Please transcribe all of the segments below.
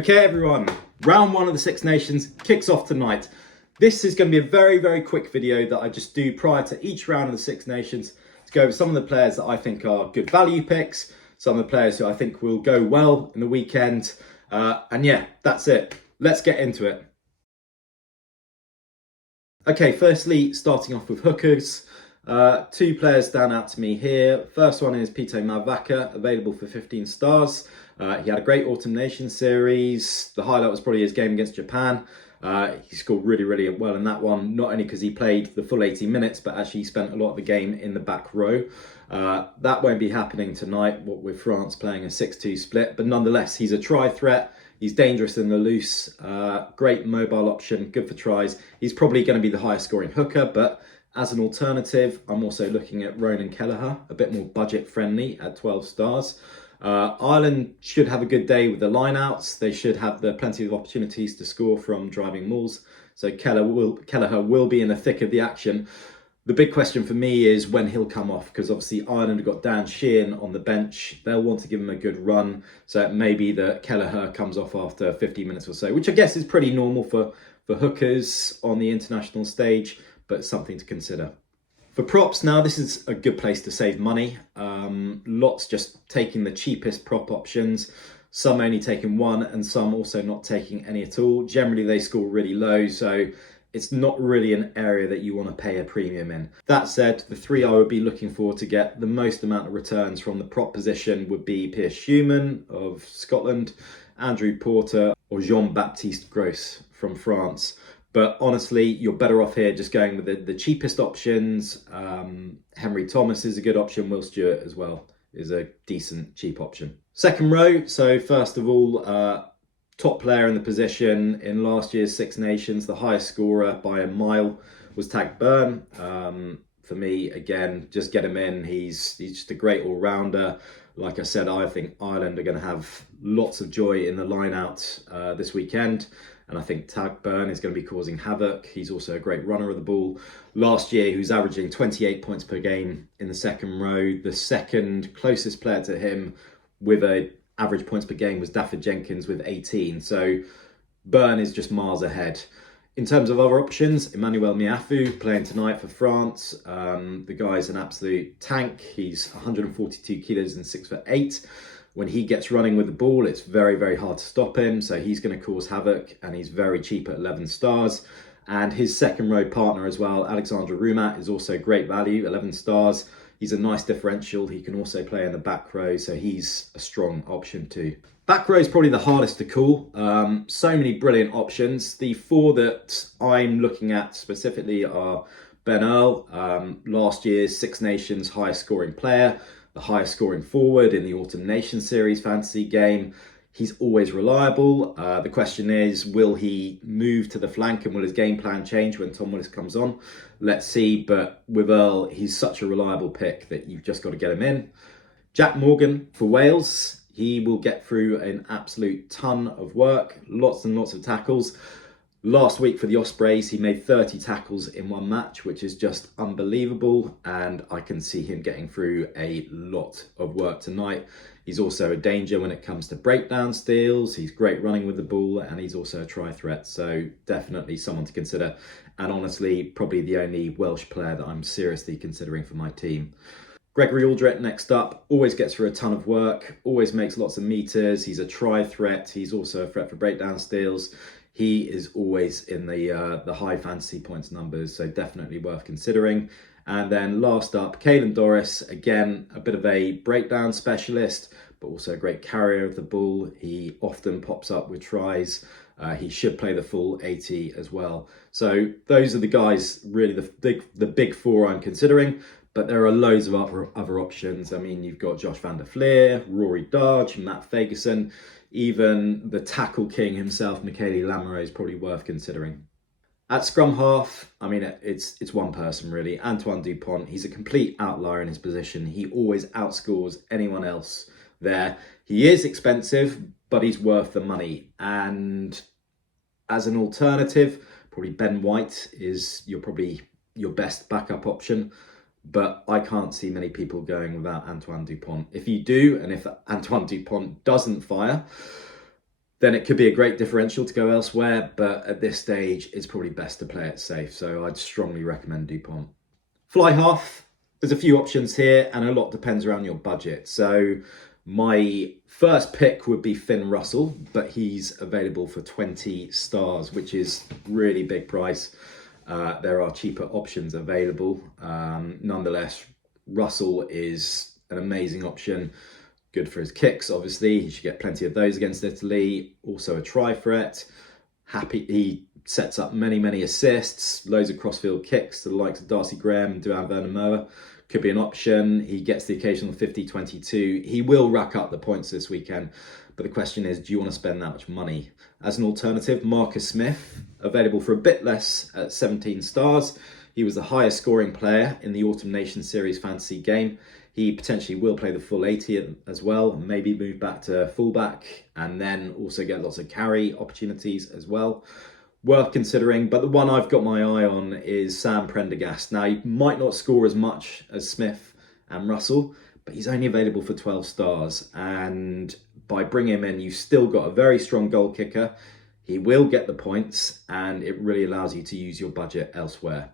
Okay everyone, round one of the Six Nations kicks off tonight. This is going to be a very, very quick video that I just do prior to each round of the Six Nations to go over some of the players that I think are good value picks, some of the players who I think will go well in the weekend. And yeah, that's it. Let's get into it. Okay, firstly, starting off with hookers. Two players stand out to me here. First one is Pito Mavaka, available for 15 stars. He had a great Autumn Nations series. The highlight was probably his game against Japan. He scored really, really well in that one, not only because he played the full 80 minutes, but actually spent a lot of the game in the back row. That won't be happening tonight, what with France playing a 6-2 split, but nonetheless, he's a try threat. He's dangerous in the loose, great mobile option, good for tries. He's probably going to be the highest scoring hooker, but as an alternative, I'm also looking at Ronan Kelleher, a bit more budget friendly at 12 stars. Ireland should have a good day with the lineouts. They should have plenty of opportunities to score from driving mauls. So Kelleher will be in the thick of the action. The big question for me is when he'll come off, because obviously Ireland have got Dan Sheehan on the bench. They'll want to give him a good run. So it may be that Kelleher comes off after 50 minutes or so, which I guess is pretty normal for hookers on the international stage, but something to consider. For props now, this is a good place to save money. Lots just taking the cheapest prop options, some only taking one and some also not taking any at all. Generally, they score really low, so it's not really an area that you want to pay a premium in. That said, the three I would be looking for to get the most amount of returns from the prop position would be Pierce Schumann of Scotland, Andrew Porter, or Jean-Baptiste Gros from France. But honestly, you're better off here just going with the cheapest options. Henry Thomas is a good option. Will Stewart as well is a decent cheap option. Second row. So first of all, top player in the position in last year's Six Nations, the highest scorer by a mile was Tag Byrne. For me, again, just get him in. He's just a great all-rounder. Like I said, I think Ireland are going to have lots of joy in the line-out this weekend. And I think Tag Byrne is going to be causing havoc. He's also a great runner of the ball. Last year, he was averaging 28 points per game in the second row. The second closest player to him with a average points per game was Dafford Jenkins with 18. So Byrne is just miles ahead. In terms of other options, Emmanuel Miafu playing tonight for France. The guy's an absolute tank. He's 142 kilos and 6'8". When he gets running with the ball, it's very, very hard to stop him. So he's going to cause havoc, and he's very cheap at 11 stars. And his second row partner as well, Alexandre Roumat, is also great value, 11 stars. He's a nice differential. He can also play in the back row, so he's a strong option too. Back row is probably the hardest to call. So many brilliant options. The four that I'm looking at specifically are Ben Earl, last year's Six Nations highest scoring player, the highest scoring forward in the Autumn Nations Series fantasy game. He's always reliable. The question is, will he move to the flank and will his game plan change when Tom Willis comes on? Let's see, but with Earl, he's such a reliable pick that you've just got to get him in. Jack Morgan for Wales. He will get through an absolute ton of work, lots and lots of tackles. Last week for the Ospreys, he made 30 tackles in one match, which is just unbelievable. And I can see him getting through a lot of work tonight. He's also a danger when it comes to breakdown steals. He's great running with the ball, and he's also a try threat. So definitely someone to consider. And honestly, probably the only Welsh player that I'm seriously considering for my team. Gregory Aldrett next up, always gets through a ton of work, always makes lots of meters. He's a try threat. He's also a threat for breakdown steals. He is always in the high fantasy points numbers, so definitely worth considering. And then last up, Caelan Doris, again, a bit of a breakdown specialist, but also a great carrier of the ball. He often pops up with tries. He should play the full 80 as well. So those are the guys, really the big four I'm considering. But there are loads of other options. I mean, you've got Josh van der Fleer, Rory Darge, Matt Fagerson. Even the tackle king himself, Michele Lamoureux, is probably worth considering. At scrum half, I mean, it's one person really, Antoine Dupont. He's a complete outlier in his position. He always outscores anyone else there. He is expensive, but he's worth the money. And as an alternative, probably Ben White is probably your best backup option. But I can't see many people going without Antoine Dupont. If you do, and if Antoine Dupont doesn't fire, then it could be a great differential to go elsewhere. But at this stage, it's probably best to play it safe. So I'd strongly recommend Dupont. Fly half, there's a few options here, and a lot depends around your budget. So my first pick would be Finn Russell, but he's available for 20 stars, which is really big price. There are cheaper options available. Nonetheless, Russell is an amazing option. Good for his kicks, obviously. He should get plenty of those against Italy. Also a try threat. He sets up many assists, loads of crossfield kicks to the likes of Darcy Graham and Duhan van der Merwe. Could be an option. He gets the occasional 50-22. He will rack up the points this weekend. But the question is, do you want to spend that much money? As an alternative, Marcus Smith, available for a bit less at 17 stars. He was the highest scoring player in the Autumn Nation Series fantasy game. He potentially will play the full 80 as well, maybe move back to fullback, and then also get lots of carry opportunities as well. Worth considering, but the one I've got my eye on is Sam Prendergast. Now, he might not score as much as Smith and Russell, but he's only available for 12 stars. And by bringing him in, you've still got a very strong goal kicker. He will get the points, and it really allows you to use your budget elsewhere.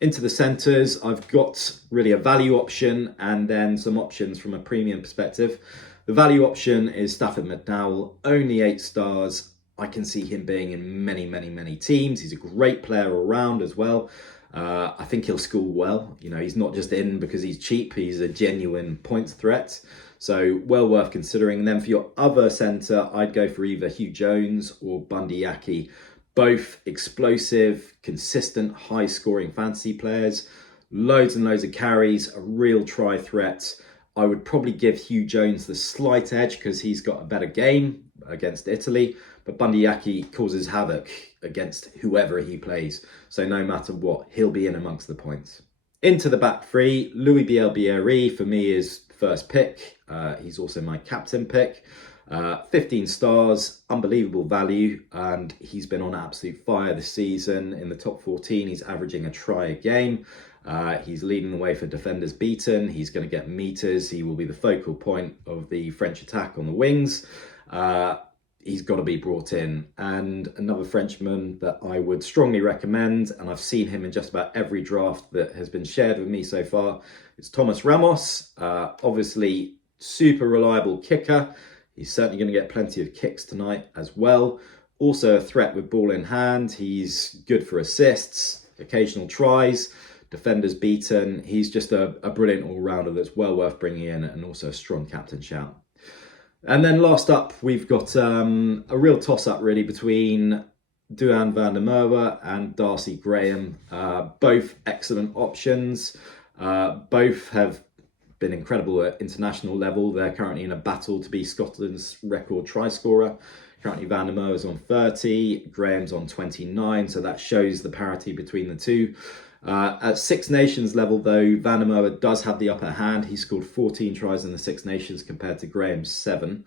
Into the centres, I've got really a value option and then some options from a premium perspective. The value option is Stafford McDowell, only 8 stars. I can see him being in many teams. He's a great player all round as well. I think he'll score well. You know, he's not just in because he's cheap. He's a genuine points threat. So well worth considering. And then for your other centre, I'd go for either Hugh Jones or Bundy Aki. Both explosive, consistent, high-scoring fantasy players. Loads and loads of carries, a real try threat. I would probably give Hugh Jones the slight edge because he's got a better game against Italy. But Bundy Aki causes havoc against whoever he plays. So no matter what, he'll be in amongst the points. Into the back three, Louis Bielbieri for me is first pick. He's also my captain pick. 15 stars, unbelievable value, and he's been on absolute fire this season. In the top 14, he's averaging a try a game. He's leading the way for defenders beaten. He's going to get meters. He will be the focal point of the French attack on the wings. He's got to be brought in. And another Frenchman that I would strongly recommend, and I've seen him in just about every draft that has been shared with me so far, is Thomas Ramos. Obviously, super reliable kicker. He's certainly going to get plenty of kicks tonight as well. Also a threat with ball in hand. He's good for assists, occasional tries, defenders beaten. He's just a brilliant all-rounder that's well worth bringing in, and also a strong captain shout. And then last up, we've got a real toss-up really between Duhan van der Merwe and Darcy Graham. Both excellent options. Both have been incredible at international level. They're currently in a battle to be Scotland's record try scorer. Currently Van der Merwe is on 30, Graham's on 29, so that shows the parity between the two. At Six Nations level though, Van der Merwe does have the upper hand. He scored 14 tries in the Six Nations compared to Graham's 7.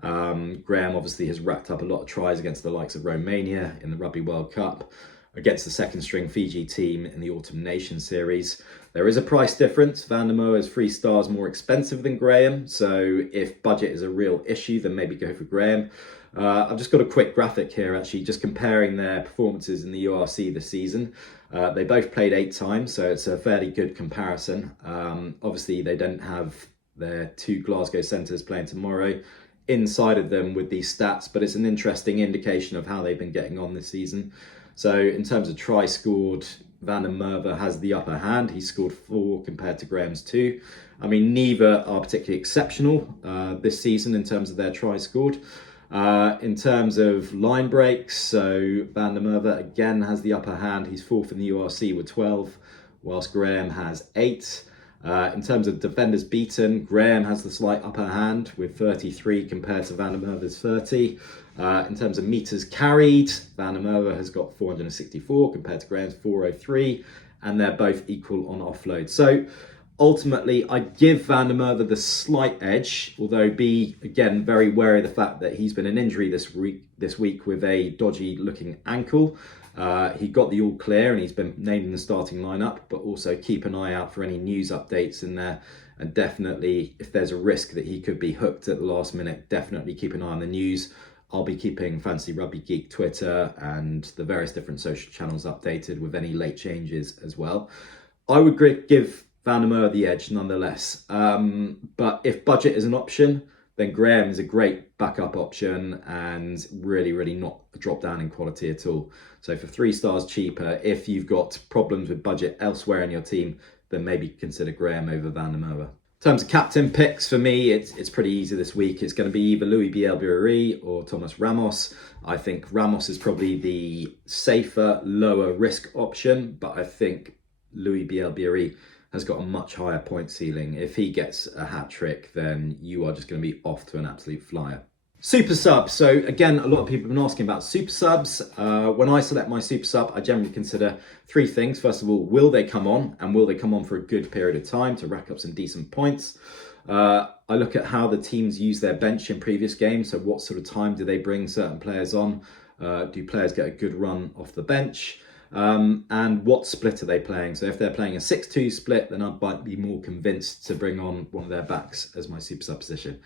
Graham obviously has racked up a lot of tries against the likes of Romania in the Rugby World Cup, against the second string Fiji team in the Autumn Nation Series. There is a price difference. Van der Merwe is 3 stars more expensive than Graham, so if budget is a real issue, then maybe go for Graham. I've just got a quick graphic here actually, just comparing their performances in the URC this season. They both played 8 times, so it's a fairly good comparison. Obviously, they don't have their 2 Glasgow centres playing tomorrow inside of them with these stats, but it's an interesting indication of how they've been getting on this season. So in terms of try scored, Van der Merwe has the upper hand. He scored 4 compared to Graham's 2. I mean, neither are particularly exceptional this season in terms of their try scored. In terms of line breaks, so Van der Merwe again has the upper hand. He's 4th in the URC with 12, whilst Graham has 8. In terms of defenders beaten, Graham has the slight upper hand with 33 compared to Van der Merwe's 30. In terms of meters carried, Van der Merwe has got 464 compared to Graham's 403, and they're both equal on offload. So ultimately, I'd give Van der Merwe the slight edge, although be, again, very wary of the fact that he's been an injury this week with a dodgy-looking ankle. He got the all clear and he's been named in the starting lineup, but also keep an eye out for any news updates in there. And definitely, if there's a risk that he could be hooked at the last minute, definitely keep an eye on the news. I'll be keeping Fantasy Rugby Geek Twitter and the various different social channels updated with any late changes as well. I would give Van der Merwe the edge nonetheless. But if budget is an option, then Graham is a great backup option and really not a drop down in quality at all. So for 3 stars cheaper, if you've got problems with budget elsewhere in your team, then maybe consider Graham over Van der Merwe. In terms of captain picks, for me, it's pretty easy this week. It's going to be either Louis Bielbieri or Thomas Ramos. I think Ramos is probably the safer, lower risk option, but I think Louis Bielbieri has got a much higher point ceiling. If he gets a hat trick, then you are just going to be off to an absolute flyer. Super sub. So again, a lot of people have been asking about super subs. When I select my super sub, I generally consider 3 things. First of all, will they come on? And will they come on for a good period of time to rack up some decent points? I look at how the teams use their bench in previous games. So what sort of time do they bring certain players on? Do players get a good run off the bench? And what split are they playing? So if they're playing a 6-2 split, then I might be more convinced to bring on one of their backs as my super sub position.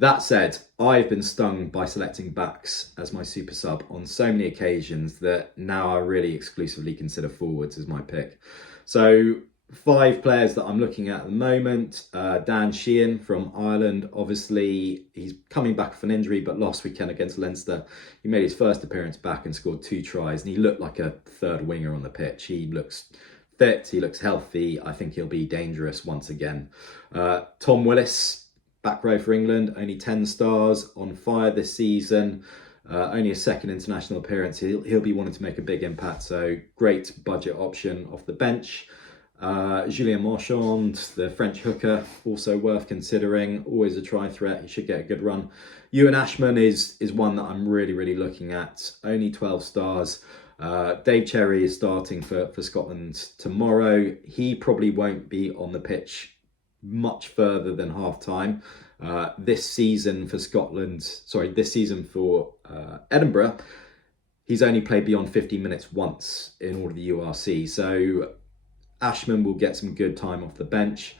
That said, I've been stung by selecting backs as my super sub on so many occasions that now I really exclusively consider forwards as my pick. So 5 players that I'm looking at the moment. Dan Sheehan from Ireland. Obviously, he's coming back from an injury, but last weekend against Leinster, he made his first appearance back and scored 2 tries. And he looked like a third winger on the pitch. He looks fit, he looks healthy. I think he'll be dangerous once again. Tom Willis, back row for England, only 10 stars, on fire this season. Only a second international appearance. He'll be wanting to make a big impact. So great budget option off the bench. Julien Marchand, the French hooker, also worth considering. Always a try threat. He should get a good run. Ewan Ashman is one that I'm really looking at. Only 12 stars. Dave Cherry is starting for Scotland tomorrow. He probably won't be on the pitch much further than half time. This season for Edinburgh, he's only played beyond 50 minutes once in all of the URC. So Ashman will get some good time off the bench.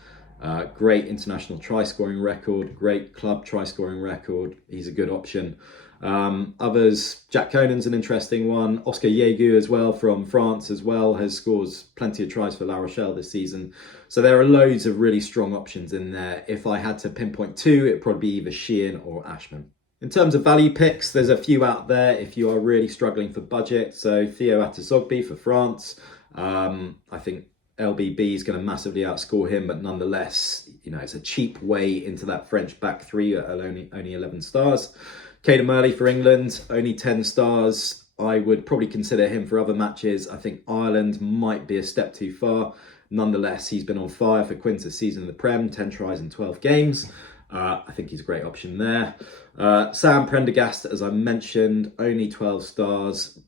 Great international try scoring record, great club try scoring record. He's a good option. Others, Jack Conan's an interesting one. Oscar Yegu as well from France as well has scored plenty of tries for La Rochelle this season. So there are loads of really strong options in there. If I had to pinpoint 2, it'd probably be either Sheehan or Ashman. In terms of value picks, there's a few out there if you are really struggling for budget. So Theo Atazogbi for France. I think LBB is going to massively outscore him, but nonetheless, it's a cheap way into that French back 3 at only 11 stars. Caden Murley for England, only 10 stars. I would probably consider him for other matches. I think Ireland might be a step too far. Nonetheless, he's been on fire for Quint's season in the Prem, 10 tries in 12 games. I think he's a great option there. Sam Prendergast, as I mentioned, only 12 stars.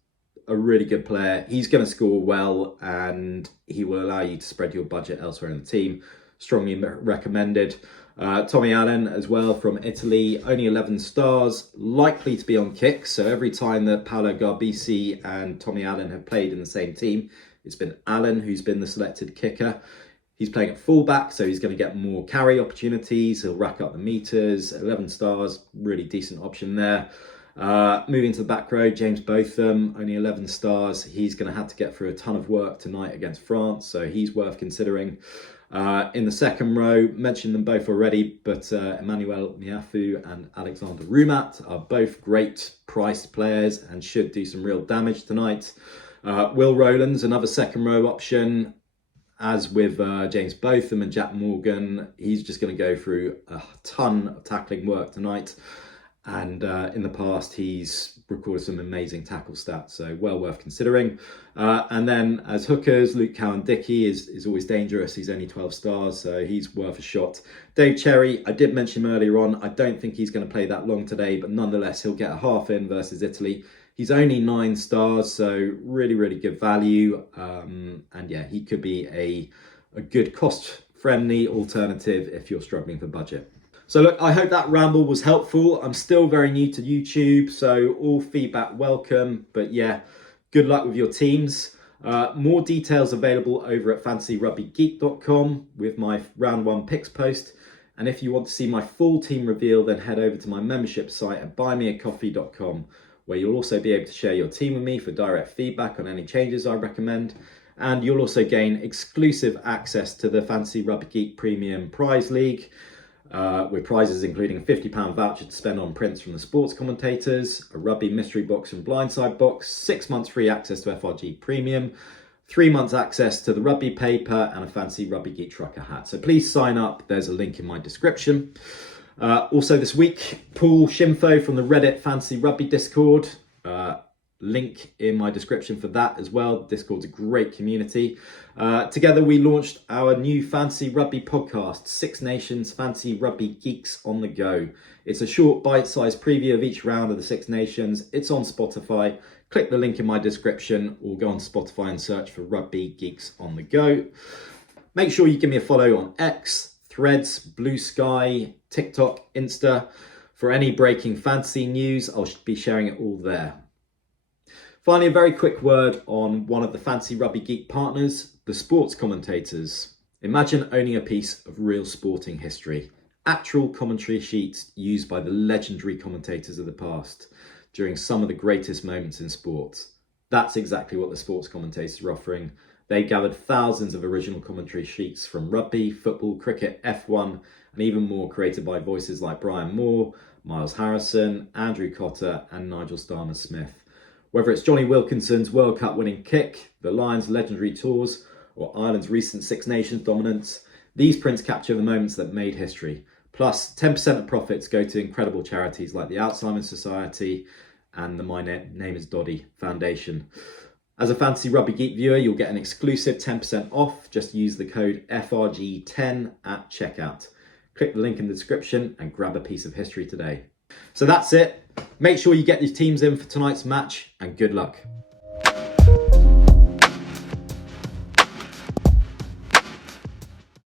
A really good player. He's going to score well and he will allow you to spread your budget elsewhere in the team. Strongly recommended. Tommy Allen as well from Italy, only 11 stars, likely to be on kicks. So every time that Paolo Garbisi and Tommy Allen have played in the same team, it's been Allen who's been the selected kicker. He's playing at fullback, so he's going to get more carry opportunities. He'll rack up the meters. 11 stars, really decent option there. Moving to the back row, James Botham, only 11 stars. He's going to have to get through a ton of work tonight against France, so he's worth considering. In the second row, mentioned them both already, but Emmanuel Miafu and Alexander Rumat are both great priced players and should do some real damage tonight. Will Rowlands, another second row option. As with James Botham and Jack Morgan, he's just going to go through a ton of tackling work tonight. And in the past, he's recorded some amazing tackle stats, so well worth considering. And then as hookers, Luke Cowan-Dickey is always dangerous. He's only 12 stars, so he's worth a shot. Dave Cherry, I did mention him earlier on. I don't think he's going to play that long today, but nonetheless, he'll get a half in versus Italy. He's only 9 stars, so really good value. And yeah, he could be a good cost-friendly alternative if you're struggling for budget. So look, I hope that ramble was helpful. I'm still very new to YouTube, so all feedback welcome. But yeah, good luck with your teams. More details available over at fantasyrugbygeek.com with my round 1 picks post. And if you want to see my full team reveal, then head over to my membership site at buymeacoffee.com, where you'll also be able to share your team with me for direct feedback on any changes I recommend. And you'll also gain exclusive access to the Fantasy Rugby Geek Premium Prize League, with prizes including a £50 voucher to spend on prints from the sports commentators, a Rugby mystery box and blindside box, 6 months free access to FRG Premium, 3 months access to the Rugby paper, and a fancy Rugby Geek trucker hat. So please sign up. There's a link in my description. Also this week, Paul Shimfo from the Reddit Fantasy Rugby Discord. Link in my description for that as well. Discord's a great community. Together we launched our new Fantasy Rugby podcast, Six Nations Fantasy Rugby Geeks on the Go. It's a short bite-sized preview of each round of the Six Nations. It's on Spotify. Click the link in my description or go on Spotify and search for Rugby Geeks on the Go. Make sure you give me a follow on X, Threads, Blue Sky, TikTok, Insta. For any breaking fantasy news, I'll be sharing it all there. Finally, a very quick word on one of the Fantasy Rugby Geek partners, the sports commentators. Imagine owning a piece of real sporting history. Actual commentary sheets used by the legendary commentators of the past during some of the greatest moments in sports. That's exactly what the sports commentators are offering. They gathered thousands of original commentary sheets from rugby, football, cricket, F1, and even more created by voices like Brian Moore, Miles Harrison, Andrew Cotter, and Nigel Starmer-Smith. Whether it's Johnny Wilkinson's World Cup winning kick, the Lions' legendary tours, or Ireland's recent Six Nations dominance, these prints capture the moments that made history. Plus, 10% of profits go to incredible charities like the Alzheimer's Society and the My Name is Doddy Foundation. As a Fantasy Rugby Geek viewer, you'll get an exclusive 10% off. Just use the code FRG10 at checkout. Click the link in the description and grab a piece of history today. So that's it. Make sure you get your teams in for tonight's match and good luck.